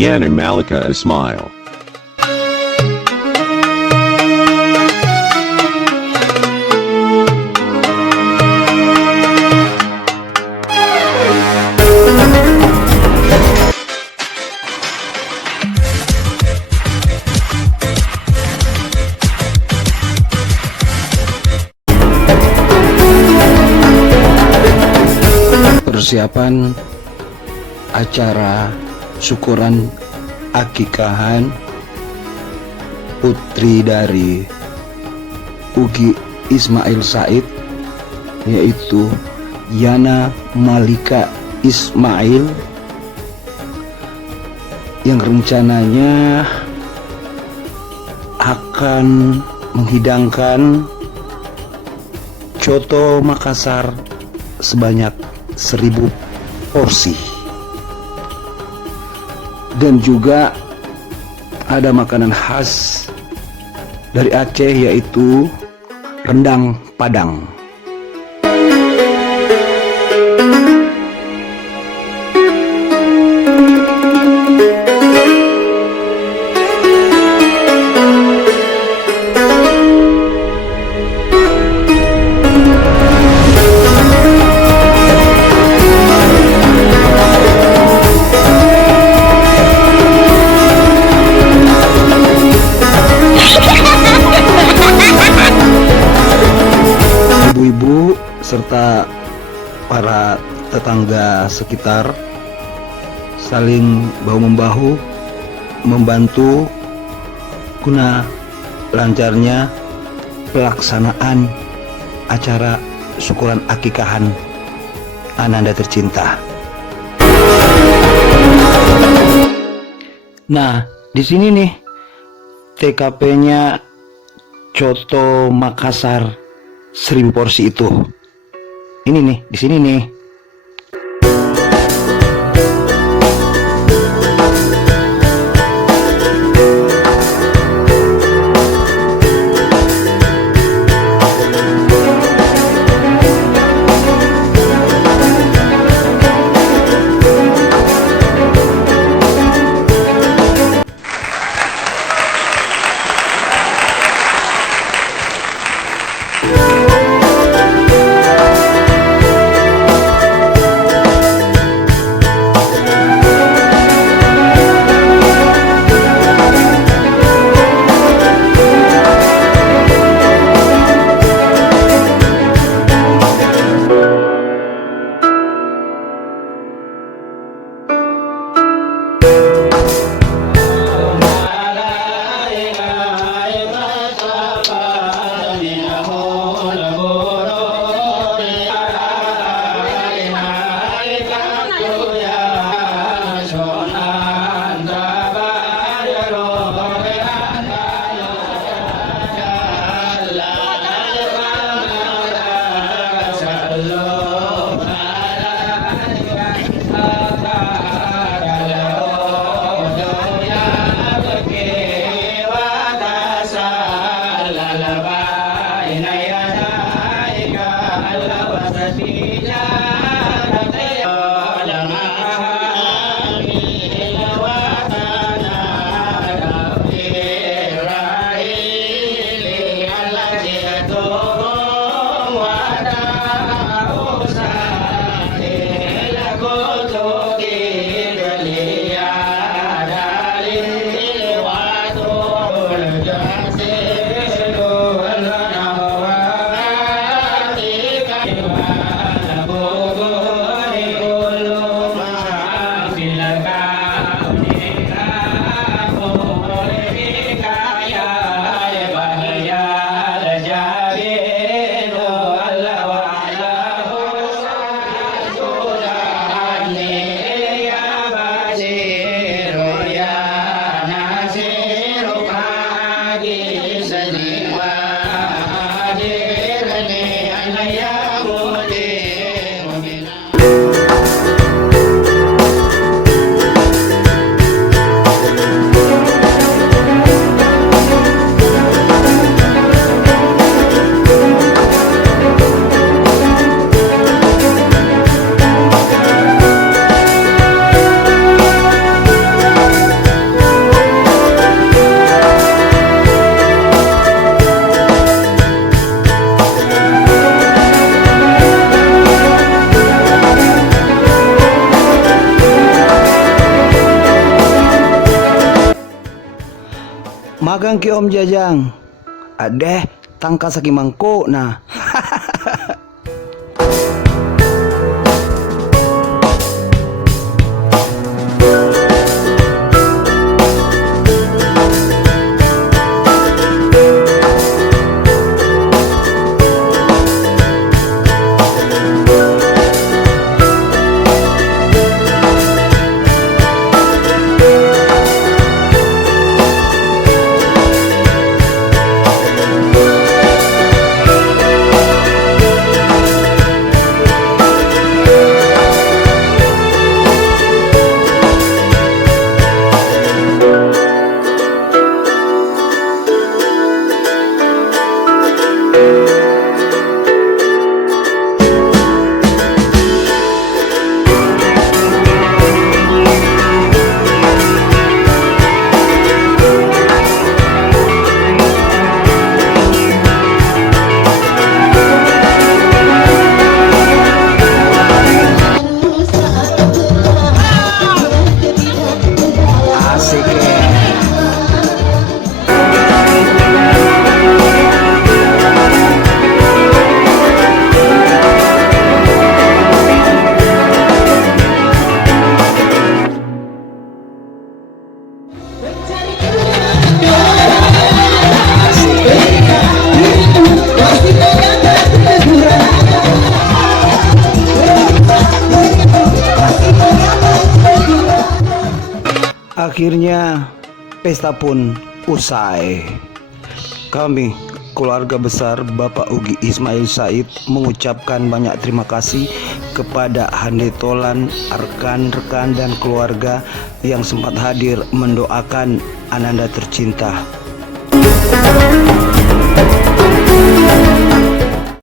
Yana Malika Ismail. Persiapan acara syukuran akikahan putri dari Ugi Ismail Said, yaitu Yana Malika Ismail, yang rencananya akan menghidangkan coto Makassar sebanyak 1000 porsi, dan juga ada makanan khas dari Aceh, yaitu rendang Padang. Ibu-ibu serta para tetangga sekitar saling bahu-membahu membantu guna lancarnya pelaksanaan acara syukuran akikahan Ananda tercinta. Nah, di sini nih TKP-nya coto Makassar 1000 porsi itu. Ini nih, di sini nih. Bye. Dagang ki Om Jajang. Adeh tangka saki mangko nah. Asik ya. Akhirnya pesta pun usai. Kami keluarga besar Bapak Ugi Ismail Said mengucapkan banyak terima kasih kepada Hande Tolan, rekan-rekan dan keluarga yang sempat hadir mendoakan Ananda tercinta.